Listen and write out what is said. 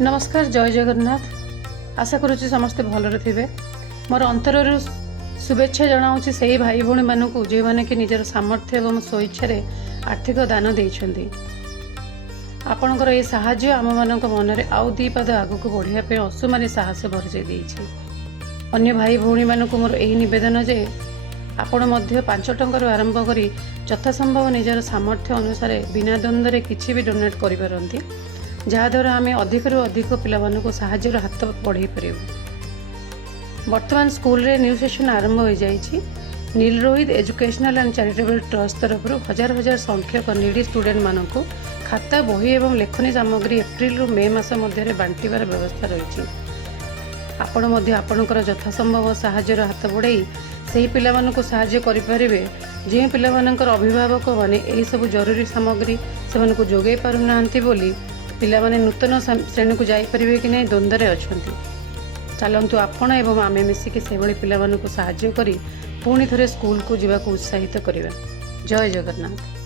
नमस्कार जय जगन्नाथ। आशा करुच्ची समस्ते भलरे थे। मोर अंतर शुभेच्छा जनाऊँगी से भाई भौणी मानक जो मैंने कि निजर सामर्थ्य और स्वेच्छा आर्थिक दान देइछन्ति। आपणकर ये साहाय्य आम मान मन में आउ दी पाद आगक बढ़ापे अश्रुमारी साहस भरजाई देइछि। अन्य भाई भौणी मानक मोर यही निवेदन जे आपण मध्य 5 टंकार आरंभ करी यथासंभव निजर सामर्थ्य अनुसार बिना द्वंद्व किसी भी डोनेट करिपारंती, जहाद्वारा आम अधिकरू अधिक पिलामानकु साहाय्यर हाथ बढ़ाई पारू। वर्तमान स्कूल रे न्यू सेशन आरंभ हो जाइछि। Neel Rohit educational and charitable trust तरफ हजार हजार संख्यक नीडी स्टूडेंट मानकु खाता बही एवं लेखनी सामग्री एप्रिल रु मे मास मध्य बांटिबार व्यवस्था रही। आपण मध्य आपणकर यथासंभव साहाय्यर हाथ बढ़ाई से पिलामानकु साहाय्य करिपारिबे। जे पिलामानकर अभिभावक माने एही सब जरूरी सामग्री सेमानकु जोगाई पारुनाहांती बोली पिलामाने नूतन श्रेणी को जाई परिबे कि नहीं द्वंद्व अछंती। चलंतु आपण एवं आमे मिसिकी से भली पिलामानकु साहाय्य करी पुणी थरे स्कूल को जीवा को उत्साहित करिबा। जय जगन्नाथ।